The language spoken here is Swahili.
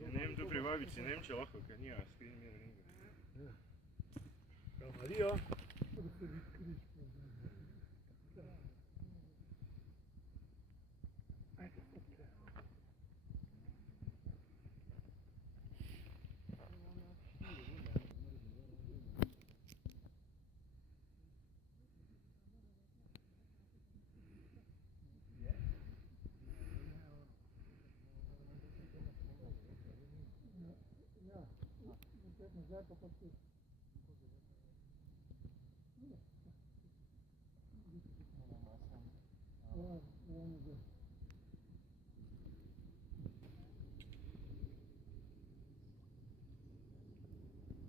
Ja ne vem, tu pri babici Nemče lahko, ker nima screen mirroringa. Maria. Ja, zdaj pa